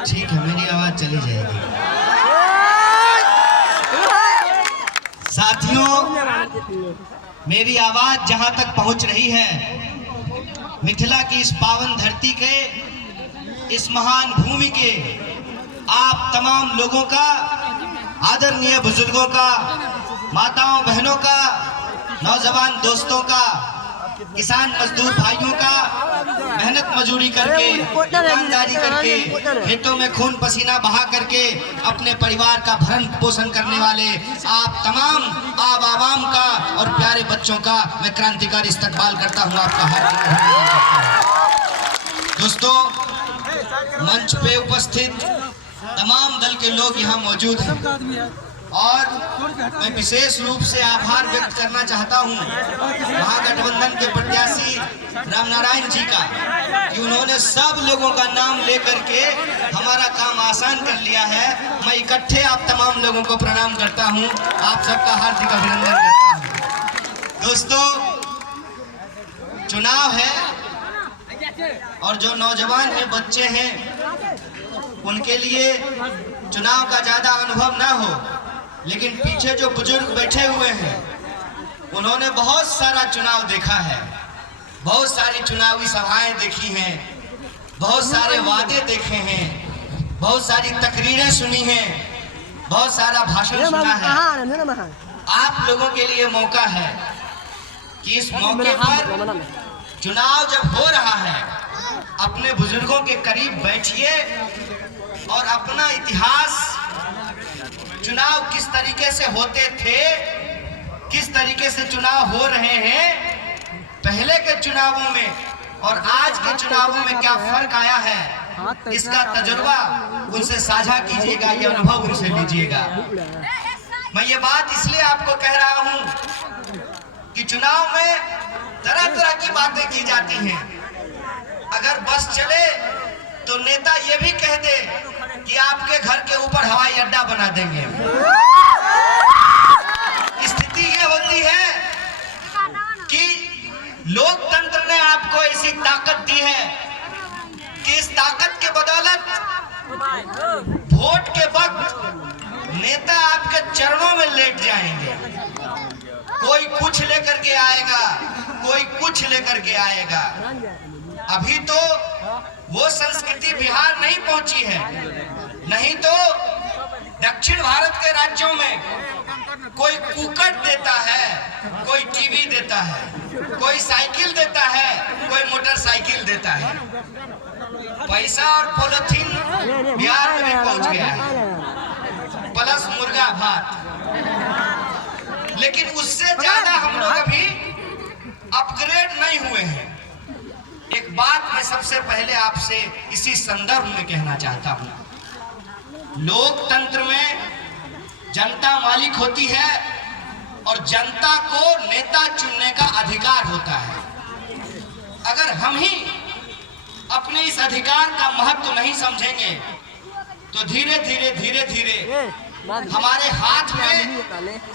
ठीक है, मेरी आवाज चली जाएगी। साथियों, मेरी आवाज जहां तक पहुंच रही है, मिथिला की इस पावन धरती के, इस महान भूमि के आप तमाम लोगों का, आदरणीय बुजुर्गों का, माताओं बहनों का, नौजवान दोस्तों का, किसान मजदूर भाइयों का, मेहनत मजदूरी करके, दुकानदारी करके, खेतों में खून पसीना बहा करके अपने परिवार का भरण पोषण करने वाले आप तमाम आवाम का और प्यारे बच्चों का मैं क्रांतिकारी इस्तकबाल करता हूं। आपका हार्दिक दोस्तों, मंच पे उपस्थित तमाम दल के लोग यहाँ मौजूद हैं और मैं विशेष रूप से आभार व्यक्त करना चाहता हूं महागठबंधन के प्रत्याशी रामनारायण जी का, कि उन्होंने सब लोगों का नाम लेकर के हमारा काम आसान कर लिया है। मैं इकट्ठे आप तमाम लोगों को प्रणाम करता हूं, आप सबका हार्दिक अभिनंदन करता हूं। दोस्तों, चुनाव है और जो नौजवान हैं, बच्चे हैं, उनके लिए चुनाव का ज्यादा अनुभव ना हो, लेकिन पीछे जो बुजुर्ग बैठे हुए हैं उन्होंने बहुत सारा चुनाव देखा है, बहुत सारी चुनावी सभाएं देखी हैं, बहुत सारे वादे देखे हैं, बहुत सारी तकरीरें सुनी हैं, बहुत सारा भाषण सुना है। आप लोगों के लिए मौका है कि इस मौके पर चुनाव जब हो रहा है, अपने बुजुर्गों के करीब बैठिए और अपना इतिहास, चुनाव किस तरीके से होते थे, किस तरीके से चुनाव हो रहे हैं, पहले के चुनावों में और आज के चुनावों में क्या फर्क आया है, इसका तजुर्बा उनसे साझा कीजिएगा, ये अनुभव उनसे लीजिएगा। मैं ये बात इसलिए आपको कह रहा हूं कि चुनाव में तरह तरह की बातें की जाती हैं। अगर बस चले तो नेता ये भी कह दे कि आपके घर के ऊपर हवाई अड्डा बना देंगे। स्थिति ये होती है कि लोकतंत्र ने आपको ऐसी ताकत दी है कि इस ताकत के बदौलत वोट के वक्त नेता आपके चरणों में लेट जाएंगे। कोई कुछ लेकर के आएगा, कोई कुछ लेकर के आएगा। अभी तो वो संस्कृति बिहार नहीं पहुंची है, नहीं तो दक्षिण भारत के राज्यों में कोई कुकर देता है, कोई टीवी देता है, कोई साइकिल देता है, कोई मोटरसाइकिल देता है। पैसा और पॉलिथीन बिहार में भी पहुंच गया है, प्लस मुर्गा भात। लेकिन उससे ज्यादा हम लोग अभी अपग्रेड नहीं हुए हैं। एक बात मैं सबसे पहले आपसे इसी संदर्भ में कहना चाहता हूं। लोकतंत्र में जनता मालिक होती है और जनता को नेता चुनने का अधिकार होता है। अगर हम ही अपने इस अधिकार का महत्व नहीं समझेंगे तो धीरे धीरे हमारे हाथ में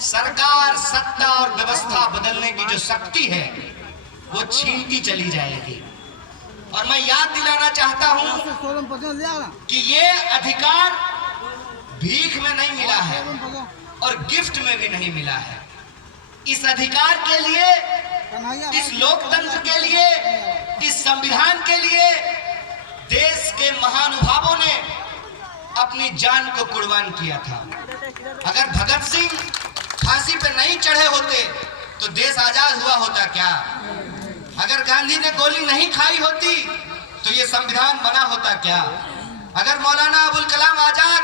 सरकार, सत्ता और व्यवस्था बदलने की जो शक्ति है वो छीनती चली जाएगी। और मैं याद दिलाना चाहता हूं कि ये अधिकार भीख में नहीं मिला है और गिफ्ट में भी नहीं मिला है। इस अधिकार के लिए, इस लोकतंत्र के लिए, इस संविधान के लिए देश के महानुभावों ने अपनी जान को कुर्बान किया था। अगर भगत सिंह फांसी पे नहीं चढ़े होते तो देश आजाद हुआ होता क्या? अगर गांधी ने गोली नहीं खाई होती तो ये संविधान बना होता क्या? अगर मौलाना अबुल कलाम आजाद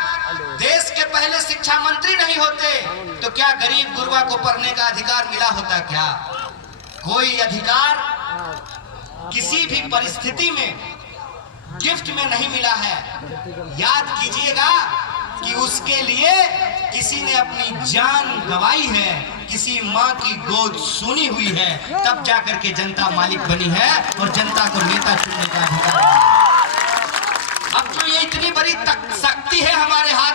देश के पहले शिक्षा मंत्री नहीं होते तो क्या गरीब गुरबा को पढ़ने का अधिकार मिला होता क्या? कोई अधिकार किसी भी परिस्थिति में गिफ्ट में नहीं मिला है। याद कीजिएगा कि उसके लिए किसी ने अपनी जान गंवाई है, किसी माँ की गोद सुनी हुई है, तब जाकर के जनता मालिक बनी है और जनता को नेता चुनने का अधिकार है। अब तो ये इतनी बड़ी शक्ति है हमारे हाथ